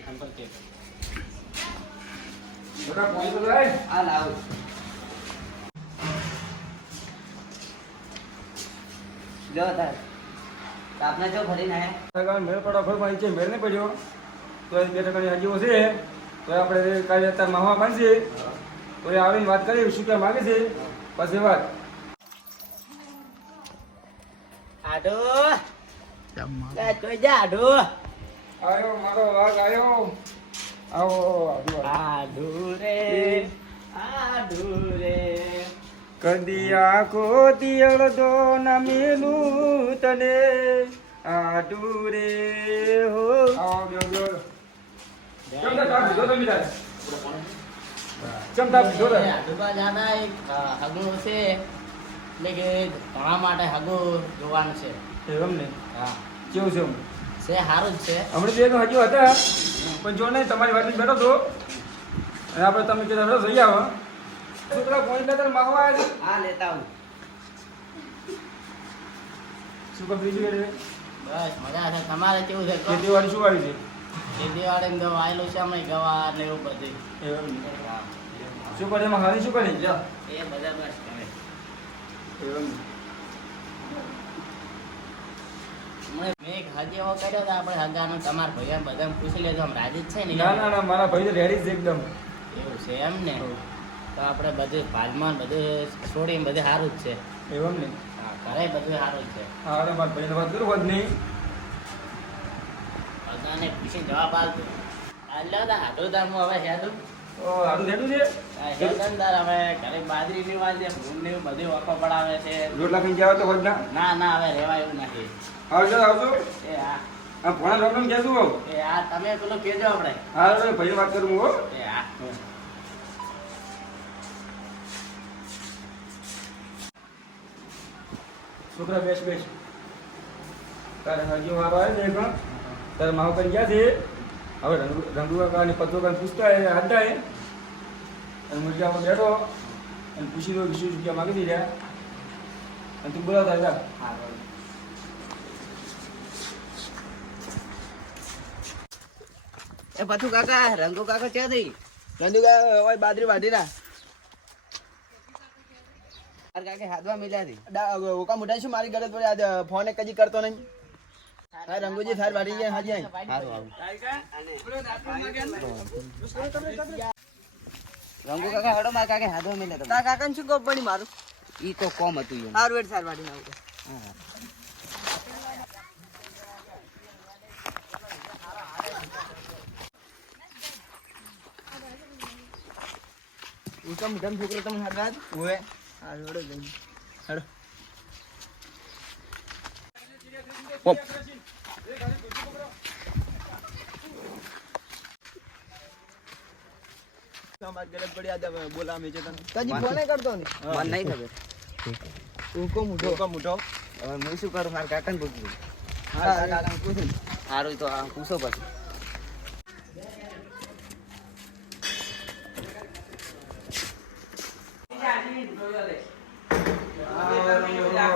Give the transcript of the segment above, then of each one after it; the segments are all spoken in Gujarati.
સંપર્ક કે છોકરા પોણી તો લાય આ લાવ જો તાર આપના જો ભરીને આયા મેળ પડો ફરમાઈ છે મેળ નહીં પડ્યો તો 2 ટકાની હજીઓ છે તો આપણે કાલે અત્યારે માવા બાંધશે તો એ આવીને વાત કરી શું કે માગે છે પછી વાત આડો લે કોઈ જા આડો આયો મારો વાઘ આયો આવો આડુ રે કદી આખો દિયળદો ના મેલું તને આડુ રે હો આવો જો ચમતા તાપ દીધો તમે તાર ચમતા દીધો રે આડુબા જાના એક હગો છે એટલે કે ઘણા માટે હગો જોવાનું છે એમ ને હા કેવું છે સારું જ છે હમણાં બે હજુ હતા પણ જો નહીં તમારી વાત બેઠો તો અને આપણે તમે કીધા હેડો જઈ આવો છોકરા પોઈન્ટ લેતા માહવા આવ્યા છે હા લેતા આવું શું કહો બીજું એટલે બસ મજા છે તમારે કેવું છે ખેતીવાડી શું આવી છે ખેતીવાડી તો આવેલું છે હમણાં ગવાર ને એવું બધું એમ ને શું કરે એમાં હારી શું કરી જો એ બધા બસ તમે એમ મેં એક હજી એવો કર્યો તો આપણે હગાનો તમારા ભાઈ બધાને પૂછી લેજો આમ રાજી જ છે ને ના ના ના મારા ભાઈ તો રેડી છે એકદમ એવું છે એમ ને તો આપણે બધું ભાલમાં બધું છોડીને બધું સારું જ છે એમ ને હા ઘરે બધું સારું જ છે હા અરે મારા ભાઈને વાત કરું હોત નહીં હગાને પૂછીને જવાબ આપજો આલ્યો તા હાડું તાર હું હવે હેડું ઓ હારું રેડું છે હેડનદાર હવે ઘરે બાજરીની વાજે ભૂમને બધું ઓખો પડાવે છે રોટલા ખાઈ જાવ તો હોત ના ના ના હવે રહેવાય એવું નથી આવજો આવજો એ હા આ ભણા લોકડાઉન કહેતું હોઉં એ આ તમે પેલો કહેજો આપણે હા ભાઈ વાત કરું હો એ હા છોકરા બેસ તારે હજી વારો આવે ને પણ તારે માહો કરી ગયા છે હવે રંગુકા અને પત્રોકા પૂછતા હાથતા અને મુરજામાં બેઠો અને પૂછી દો શું શું માગી દીધા અને તું બોલાવતા હતા હા એ પથુ કાકા રંગો કાકા ક્યાં થઈ રંગુ કાકા ઓય બાદરી વાઢી ના માર કાકે હાથમાં મિલ્યા હતી ઓકા મોટા શું મારી ગરજ પડે આજ ફોન એક કજી કરતો નહીં હા રંગુજી થાર વાઢી ગયા હાજી આઈ રંગુ કાકા હડો માર કાકે હાથમાં મિલ્યા હતા તા કાકાને શું કોપ પડી મારું ઈ તો કોમ હતું ઈ હાર વેટ થાર વાઢી નાખો ઉકમ ગમ છોકરો તમે હરવાજ ઓએ આ રોડો જઈ હડો પોપ તમાર ગરજ પડી આજ બોલા મે છે તને કજી ફોને કરતો ને મને નહીં ખબર ઉકો મુઠો હવે હું શું કરું માર કાકાને પૂછું હા કાકાને પૂછું હારું તો પૂછો પછી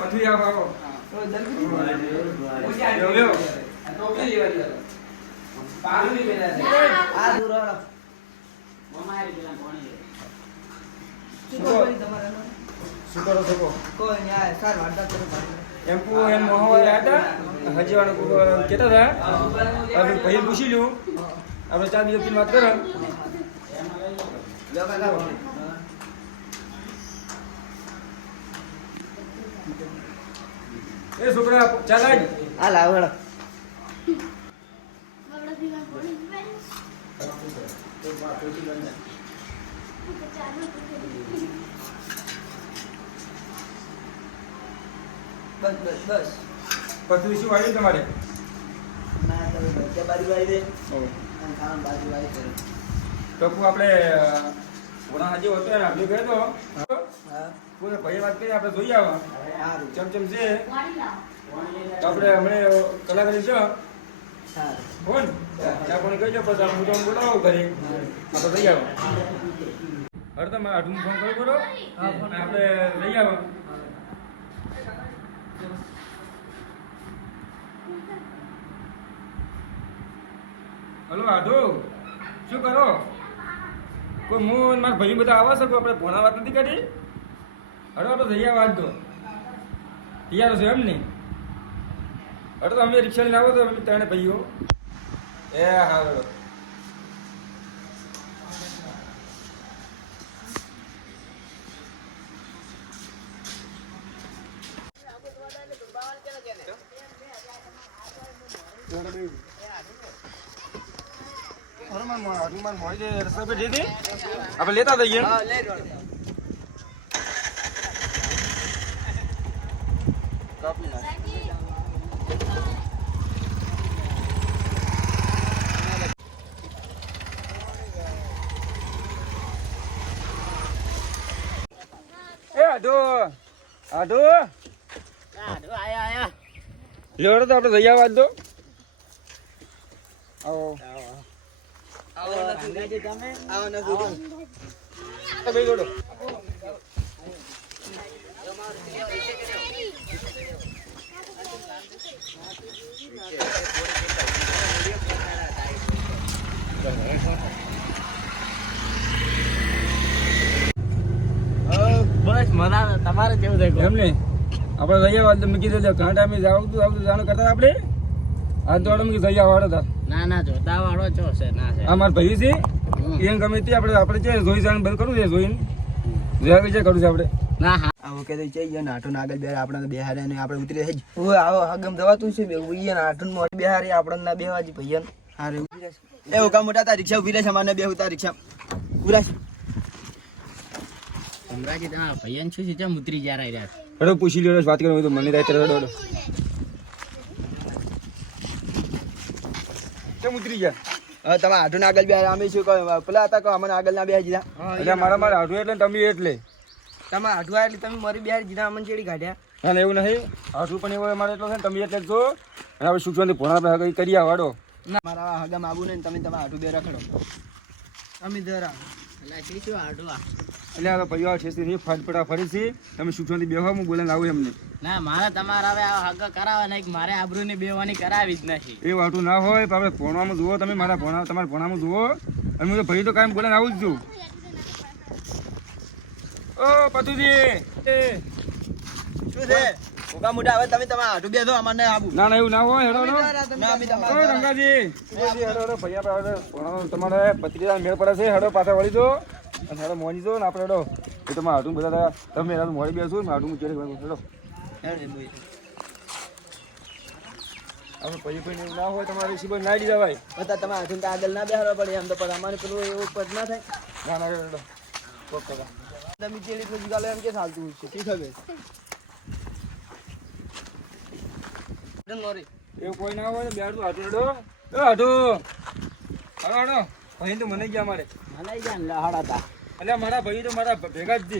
પછી આવો શું કરો છો એમ એમ મોહવા હતા હજી વાળું કહેતા હતા આપણે ભાઈ પૂછી લ્યું આપણે 4 દિવસની વાત કરો એ છોકરા ચાલ આજ આ લાવ હેડો બસ પછી શું આવ્યું તમારે ના તમે બચ્ચા બાજુ આવી દે ઓહ અને ખાવાનું બાજુ આવી કરે તો આપણે વણા હજી હતો ને આપણે ગયો તો હા કોઈ ભાઈ વાત કરી આપણે જોઈ આવા સારું ચમચમ છે તો આપણે હમણાં કલાકારી છે સારું ફોન ત્યાં પણ કહી દો પછી આપણે મોટો બોલાવો ઘરે આપણે લઈ આવો હર તમે અઢું ફોન કરો આપણે લઈ આવો હલો આધો, શું કરો? કોઈ હું મારા ભાઈ બધા આવા શકો, આપણે ભોણા વાત નથી કરી. હડો આપણે જઈએ વાત દો તૈયાર છો એમ નહીં? હડો તો અમે રિક્ષા લઈને આવો તો અમે ત્રણે ભાઈઓ. એ હા હડો. આપણે લેતા જઈએ. એ આધો આધો લેવડો તો આપણે જઈ આવવા દો. આવો ભાઈ જોડો. બસ મજા તમારે કેવું થાય એમ ને આપણે જઈ આવવા મેં કીધું ઘણા ટાઈમે આવતું જાણ કરતા આપણે આ તો મેં જઈ આવવાડો હતા. ના જોતા વાળો છો છે ના છે આ મારા ભાઈ છે એને ગમે તે આપણે છે જોઈ જાણ બંધ કરવું છે જોઈને જોયા વિચાર કરવું છે આપણે. ના હા આવું કે તો જઈએ નાટો આગળ બે આપણે બે હારે ને આપણે ઉતરી જઈએ. ઓય આવો હગમ દવાતું છે બે ઉઈએ નાટન માં બે હારે આપણે ના બેવાજી ભૈયા હારે ઉતરી જશે. એ ઓકા મોટા તા રિક્ષા ઉભી રહેશે માને બે ઉતાર રિક્ષા પૂરા હમરાજી તમારા ભૈયાન શું છે જેમ ઉતરી જા રહ્યા. હેડો પૂછી લ્યો વાત કરવી તો મને રાઈટ હેડો હેડો કેમ ઉતરી ગયા? હવે તમે આઠું આગળ બે અમે શું કહો પેલા હતા કહો અમને આગળ ના બે જીધા એટલે મારા આઠું એટલે તમે એટલે તમે આઠું એટલે તમે મારી બે જીધા અમને ચેડી કાઢ્યા. ના ના એવું નહીં આઠું પણ એવો મારે એટલો છે તમે એટલે જો અને હવે સુખવાથી ભોણા કરી આવવાડો. ના મારા હગમ આવું નહીં તમે તમે આઠું બે રખડો અમે ધરા એટલે શું આઠું એટલે આ ભાઈઓ છે ફટફટા ફરી છે તમે સુખવાથી બેહો હું બોલાને લાવું એમને. ના મારે તમારે હવે હગ કરાવવા નહીં મારે આબરૂની બેવાની કરાવી જ નથી. એ વાટું ના હોય પણ આપણે ભણવામાં જુઓ તમે મારા ભણા તમારા ભણામાં જુઓ અને હું તો ભાઈ તો કાંઈ બોલાને આવું જ છું. ઓ પતુજી શું છે ઓકા મોટા હવે તમે તમારા આઠું બે દો અમારે આવું. ના ના એવું ના હોય હેડો ના અમે ઓ રંગાજી હેડો હેડો ભૈયા ભણાવો તમારે પત્રીજા મેળ પડે છે હેડો પાછા વળી દો અને હેડો મોજી દો ને આપણે હેડો એ તમારે હાટું બધા તમે હેડો મોડી બેસો ને હાટું ચેડે હેડો આપણે પછી કોઈ એવું ના હોય તમારે સીબન ના દીધા ભાઈ બધા તમે આઠું આગળ ના બેહાડવા પડે એમ તો પણ અમારે પેલું એવું પદ ના થાય. ના ના હેડો ચોક્કસ તમે જે રીતનું જીગાલો એમ કે ચાલતું હોય છે ઠીક હવે એવું કોઈ ના હોય બેઠું હાટું હેડો એ હાટું હાડો હાડો ભાઈ તો મને ગયા મારે મને ગયા ને લહાડા હતા એટલે મારા ભાઈ તો મારા ભેગા જ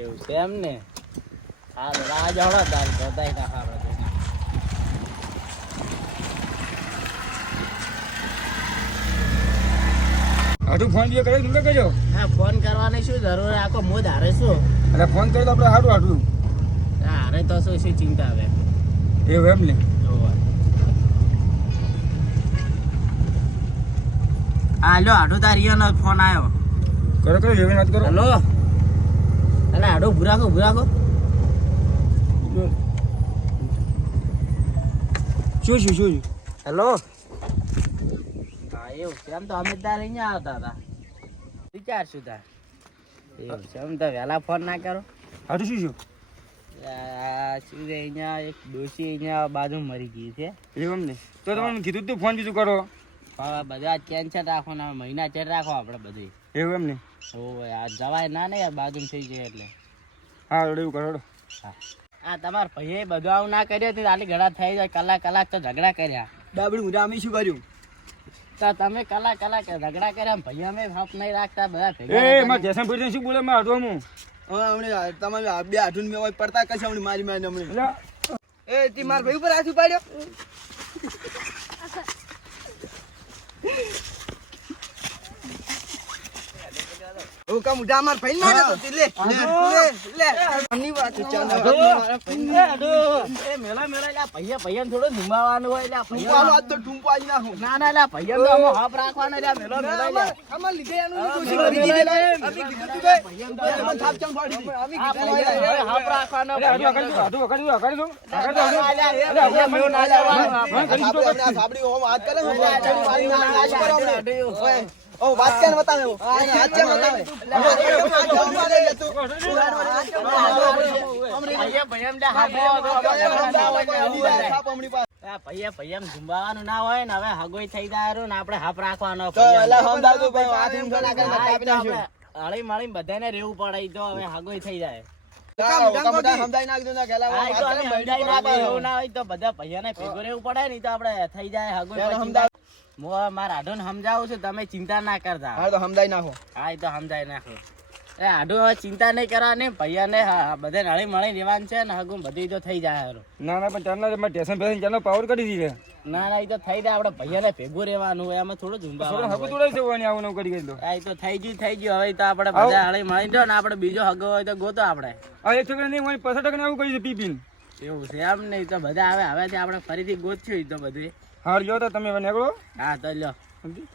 એવું છે એમ ને હા રાજ હળા તાર બધાય નાખા આપણે હાટું ફોન બી કરે તું કહેજો. હા ફોન કરવાની શું જરૂર આખો મોજ હારે શું એટલે ફોન કરે તો આપણે હાટું હાટું હારે તો શું ચિંતા આવે એવું એમ ને હાલો હાડું તારીનો ફોન આવ્યો. કરો કરો જેવી વાત કરો. હેલો અલે હાડો ભૂરાકો શું હેલો હા એવું છે એમ તો અમે તાર અહીંયા આવતા હતા વિચાર શું તાર એવું છે એમ તો વહેલા ફોન ના કરો. હાટું શું શું છે અહીંયા એક ડોશી અહીંયા બાજુ મરી ગઈ છે એવું ને તો તમને કીધું તું ફોન બીજું કરો બધા કેન્સર રાખો ને મહિના ચેર રાખો આપણે બધું એવું એમ ને ઓય આ જવાય ના ને યાર બાજુ થઈ જાય એટલે હા એવું કરો. હા તમારા ભાઈએ બધું આવું ના કર્યો તો આટલી ઘણા થઈ જાય કલાક તો ઝઘડા કર્યા ડાબડી મુડા અમે શું કર્યું તો તમે કલાક ઝઘડા કર્યા ભાઈ અમે હપ નહીં રાખતા બધા એ માં જેસમ ભાઈ શું બોલે માં હાટો હું હમણે તમે બે હાથું મેં પડતા કશે હમણે મારી હમણે એ તી માર ભાઈ ઉપર હાથ ઉપાડ્યો ઓકા મુઢા અમાર ભાઈ ના જતો લે લે આની વાત છે ચાલ એ મેલા મેલા લા ભૈયા થોડો ધુમાવાનું હોય લા ટુંપાનો આજ તો ટુંપાઈ નાખું ના લા ભૈયા તો આમાં હાફ રાખવાનો લા મેલો મેલા અમાર લીધે એનું કોશિશ કરી દીધી લે અમે કીધું તું કે મને થાપ ચમ પાડી દી અમે કીધું હાફ રાખવાનો સાબડી ઓમ હાથ કરે ઓ વાત કેન બતાવે હાથ કેન બતાવે ભૈયા ધુંબાવાનું ના હોય ને હવે હગોઈ થઈ જાય ને આપણે હાફ રાખવાનો હળી મળી બધાને રેવું પડે તો હવે હગોઈ થઈ જાય બધા ભૈયાને ભેગું રહેવું પડે ને તો આપડે થઈ જાય હગોઈ મારા આઢોને સમજાવું છું તમે ચિંતા ના કરતા તો સમજાઈ નાખો હા તો સમજાય નાખો એ આઢો હવે ચિંતા નહીં કરવાની ભૈયાને બધા હળી મળી રહેવાનું છે ને હગું બધી તો થઈ જાય હારું. ના પણ ચાલના સ્ટેશન પેશન ચાલનો પાવર કરી દીધે ના એ તો થઈ જાય આપડે ભૈયાને ભેગું રહેવાનું હોય એમાં થોડું ઝુંબાવાનું હગું તોડાઈ જવાનું આવું નવું કરી ગયેલું હા એ તો થઈ ગયું હવે તો આપડે બધા હળી મળી જો ને આપડે બીજો હગો હોય તો ગોતો આપડે આ 1 ટકા નહીં 50% આવું કરી છે પીપીન એવું છે એમ નહીં તો બધા હવેથી આપડે ફરીથી ગોત્યું તો બધું હાર લ્યો તો તમે નીકળો હા તો લ્યો સમજી